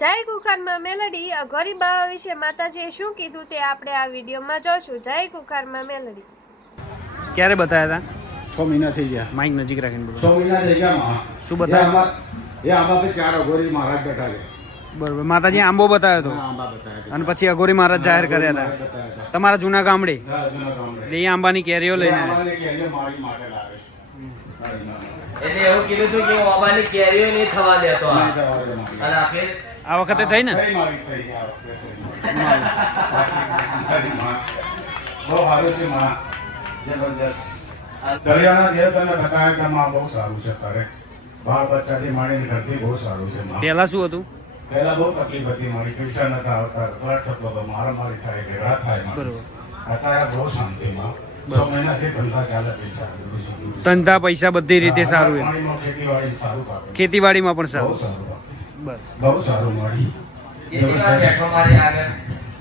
જય કુખારમાં મેલડી. ગરીબ બાવા વિશે માતાજીએ શું કીધું તે આપણે આ વિડીયોમાં જોશું. જય કુખારમાં મેલડી. ક્યારે બતાવ્યા હતા છ મહિના થઈ ગયા. માઇક નજીક રાખીને છ મહિના થઈ ગયા શું બતાવ્યા? એ આંબા પે ચાર અઘોરી મહારાજ બેઠા છે. બરોબર. માતાજી આંબો બતાવ્યો હતો હા, આંબા બતાવ્યા અને પછી અઘોરી મહારાજ જાહેર કર્યા હતા? તમારા જૂના ગામડે? હા, જૂના ગામડે. એટલે એ આંબાની કેરીઓ લઈને. આંબાને. એને એવું કીધું હતું કે ઓબાની કેરીઓ નહીં થવા દેતો. અને આ ફેર આ વખતે થઈ ને? થઈ મારી, થઈ આ વખતે થઈ. મારી. માં. બહુ સારું છે માં. જબરજસ્ત. દરિયાના દેવ તને બતાવ્યા કે માં બહુ સારું છે તારે બાળ બચ્ચાથી માંડીને ઘરથી બહુ સારું છે માં. પહેલા શું હતું? પહેલા બહુ તકલીફ હતી મારી પૈસા નતા આવતા ફ્લડ થતો હતો મારામારી થાય ઝઘડા થાય બરોબર. અત્યારે બહુ શાંતિમાં છ ધંધા પૈસા બધી રીતે સારું ખેતીવાડીમાં પણ સારું. બહુ સારું મળી કેટલી વાર બેઠો મારી આગળ.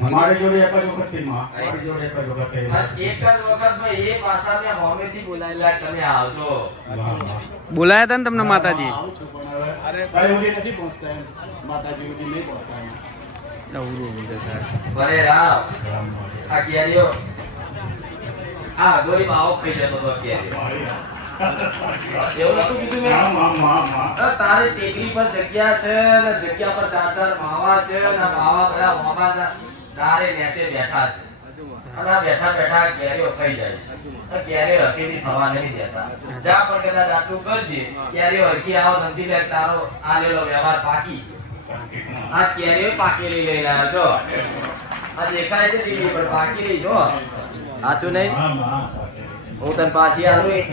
મારી જોડે એક જ વખત મારી જોડે એક જ વખત એક જ વખતમાં એ પાછા હોમેથી બોલાયેલા તમે આવજો. વાહ, વાહ. બોલાયા હતા ને તમને માતાજી? આવું છું પણ હવે કઈ નથી પહોંચતા એમ. માતાજી સુધી નહીં પહોંચતા એમ. અવરું બધું ભલે રામ. રામ. આ કેરીઓ. આ ગોરી માવો ખાઈ જતો હતો કેરીઓ. તારી ટેકરી પર જગ્યા છે ને જગ્યા પર ચાર ચાર માવા છે ને માવા બધા મોમાં તારે નેચે બેઠા છે. અને બેઠા બેઠા કેરીઓ ખાઈ જાય છે. કેરીઓ હરખીથી થવા નહીં દેતા. જા પણ કદાચ આટલું કરજે. કેરીઓ હરખી આવો સમજી લે તારો આ લેલો વ્યવહાર પાકી. આ કેરીઓ પાકેલી લઈ રહ્યા છો આ દેખાય છે દીદી પણ પાકેલી છો સાચું. નહીં. હું તને પાછી આવું એક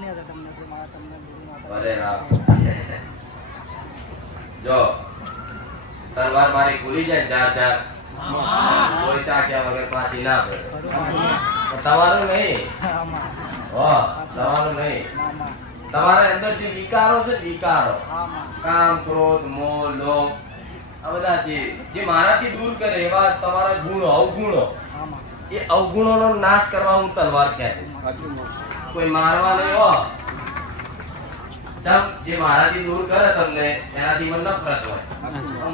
માન્યા છે તમને કે મારા તમને ગુરુ માતા ભલે રામ. જો તલવાર મારી ભૂલી જાય ચાર ચાર. કોઈ ચાક્યા વગર પાછી ના પડે. તમારું નહીં. તમારું નહીં. તમારા અંદર જે વિકારો છે વિકારો. કામ ક્રોધ મોહ લોભ આ બધા જે જે મારાથી દૂર કરે એવા તમારા ગુણો અવગુણો. એ અવગુણોનો નાશ કરવા હું તલવાર ખેંચું કોઈ મારવા નહીં હો. ચમ જે મારાથી દૂર કરે તમને એનાથી મને નફરત હોય.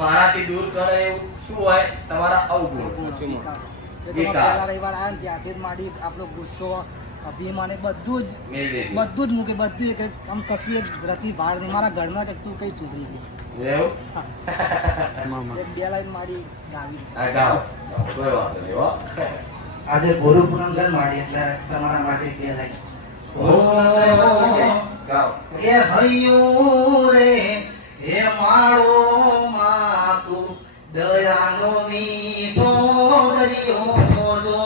મારાથી દૂર કરે એવું શું હોય? તમારા અવગુણ. એ તો વિકાર. પહેલા રવિવાર આવ્યા ને ત્યાંથી આપણો ગુસ્સો અભિમાન બધું જ બધું જ મૂકે બધું એક આમ કશું એક રતી નહીં. મારા ઘરના કે તું કઈ સુધરી ગઈ બે લાઈન માડી ગાવી. આજે ગુરુ પૂનમ માડી એટલે તમારા માટે બે લાઈન. એ હૈયું રે હે માળો માતું, દયાનો મીઠો દરિયો જો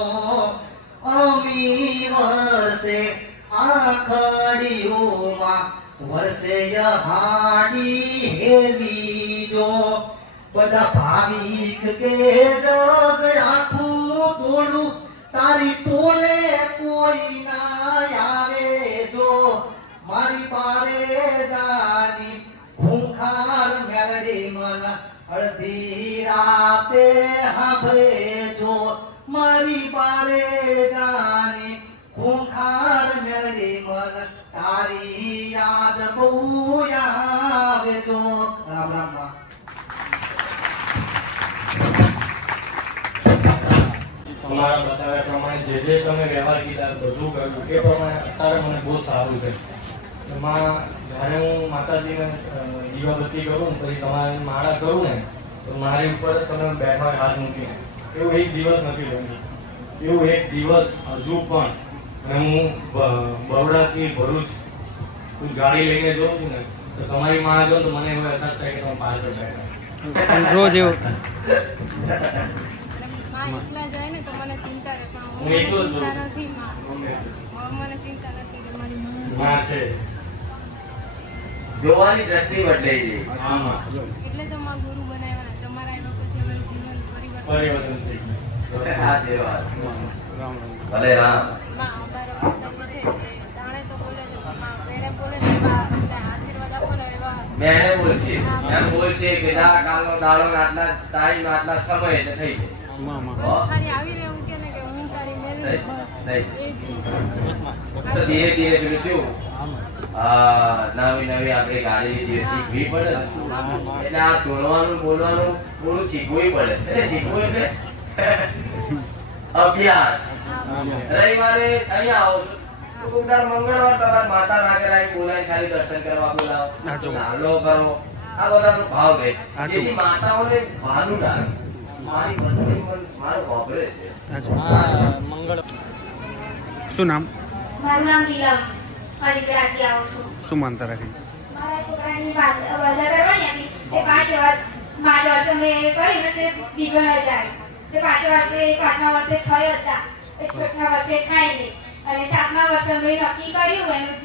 અમી વરસે આખડીઓમાં વરસે હાડી હેલી જો. બધા ભાવિક કે જગ આખું તોડું, તારી તોલે કોઈ ના મારી પારે જાની ખૂંખાર મેલડી મન અડધી રાતે હાભરે જો. મારી પારે જાની ખૂંખાર મેલડી મન તારી યાદ બહુ આવે જો. રામ રામ રામ. તમારા બતાવ્યા પ્રમાણે જે જે તમે વ્યવહાર કીધા, બધું કર્યું. એ પ્રમાણે અત્યારે મને બહુ સારું છે. એમાં જ્યારે હું માતાજીને દીવાબત્તી કરું ને પછી તમારે માળા કરું ને તો મારી ઉપર તમે બેઠા હાથ મૂકીને. એવું એક દિવસ નથી બન્યું. એવું એક દિવસ હજુ પણ હું બ- બરોડાથી ભરૂચ હું ગાડી લઈને જઉં છું ને તો તમારી માં જોઉં તો મને એવો અહેસાસ થાય કે તમે પાછળ બેઠા. રોજ એવું. માં એકલા જાય ને તો મને ચિંતા રહે પણ હું એકલો જ જોઉં છું મને ચિંતા નથી કે માં માં છે. જોવાની દ્રષ્ટિ બદલાઈ ગઈ. એટલે ગુરુ બનાવ્યા તમારા એ લોકો છે જીવન પરિવર્તન. પરિવર્તન થઈ ગયું. તો આ છે વાત. રામ રામ. ભલે રામ. માં બોલશે. એમ બોલશે કે દા કાલનો દાડો આટલા ટાઈમ આટલા સમય એટલે થઈ જાય આવી રહેવું કે તો ધીરે ધીરે પેલું થયું નવી નવી આપણે ગાડી લીધી શીખવી પડે એટલે આ તોડવાનું બોલવાનું થોડું શીખવું પડે એટલે શીખવું એટલે અભ્યાસ રવિવારે અહીંયા આવો છો. મંગળવાર તમારા માતા આવી બોલાય ખાલી દર્શન કરવા બોલાવો. ચાલો કરો આ બધાનો ભાવ રહે માતાઓને ભાનું ના મારી મારું. મંગળ શું નામ? મારું નામ નીલમ હરિદ્રાથી આવું છું. શું માનતા રાખી? મારા છોકરાની વાત- કરવાની હતી. તે પાંચ વર્ષ પાંચ વર્ષે મેં કર્યું ને તે બીજો ન જાય તે પાંચ વર્ષે પાંચમા વર્ષે થયો હતા એ છઠ્ઠા વર્ષે થાય નહીં. અને સાતમા વર્ષે મેં નક્કી કર્યું એનું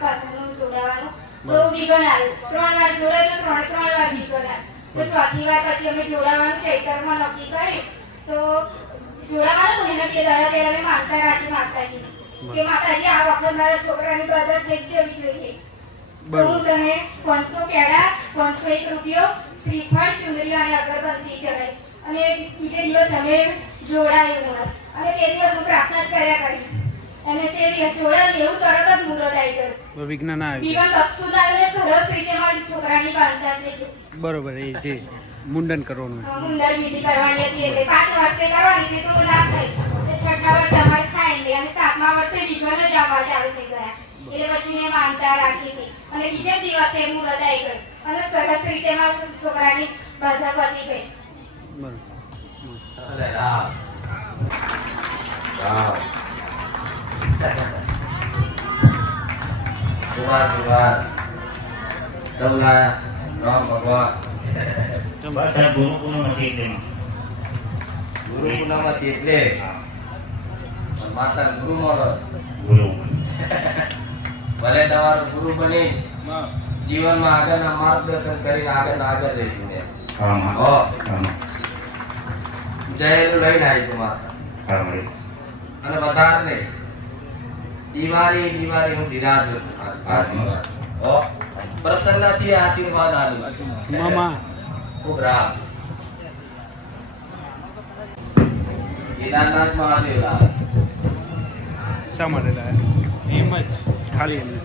બાથરૂમનું જોડાવાનું. તો વિઘન આવ્યું. ત્રણ વાર જોડાયું ત્રણ ત્રણે વાર વિઘન આવ્યું. તો ચોથી વાર પછી અમે જોડાવાનું ચૈતરમાં નક્કી કર્યું તો જોડાવાનું તો બે દાડા પહેલા મેં માનતા રાખી માતાજીને કે માતાજી આ વખત મારા છોકરાની બદલ થઈ જવી જોઈએ. તો હું તને પાંચસો કેળા પાંચસો એક રૂપિયો શ્રીફળ ચુંદરી અને અગરબત્તી ચડાઈ અને બીજે દિવસ અમે જોડાયું અને તે દિવસ હું પ્રાર્થના જ કર્યા કરી અને તે દિવસ એવું તરત જ મુહૂર્ત આવી ગયું. વિજ્ઞાન આવી બીવન કશું જ સરસ રીતે મારી છોકરાની બાંધતા થઈ બરોબર એ જે મુંડન કરવાનું મુંડળ વિધિ કરવાની હતી એટલે પાંચ વર્ષે કરવાની તો ના થઈ. છઠ્ઠા વર્ષે અમારે થાય નહીં અને સાતમા વર્ષે વિઘ્ન જ આવવા ચાલુ થઈ ગયા. એટલે પછી મેં માનતા રાખી હતી. અને બીજે દિવસે આવી અને સરસ રીતે મારા છોકરાની બાધા પતી ગઈ. બરોબર. અરે રામ. રામ. સુવા સુવા સૌના રામ ભગવાન ગુરુ પૂનમ હતી તેમાં ગુરુ પૂનમ હતી એટલે માતા ગુરુ મળો ગુરુ ભલે તમારો ગુરુ બની જીવનમાં આગળના માર્ગદર્શન કરીને આગળ આગળ રહીશું ને. જયેલું લઈને આવીશું માતા અને વધારે ને દિવાળી દિવાળી હું ધીરાજ આશીર્વાદ હો પ્રસન્નથી આશીર્વાદ આલું મામા ખૂબ રામ કેદારનાથ મહાદેવ રામ શા માટે લાયા એમ જ ખાલી એમને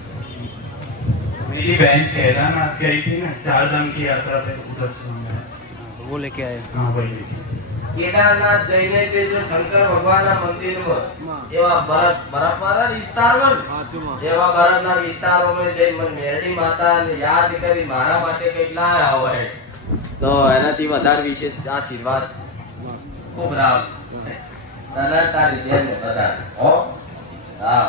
मेरी बहन केदारनाथ गई थी ना चार धाम की यात्रा से उधर से मंगाया હા, તો वो लेके आए हाँ वही કેદારનાથ જઈને તે જો શંકર ભગવાનના મંદિરમાં એવા બરફ બરફવાળા વિસ્તાર હોય ને, એવા બરફના વિસ્તારોમાં જઈ મને મેરડી માતાને યાદ કરી મારા માટે કંઈક લાયા હોય. તો એનાથી વધારે વિશે આશીર્વાદ ખૂબ રામ. તને તારી જેને બધા હો? હા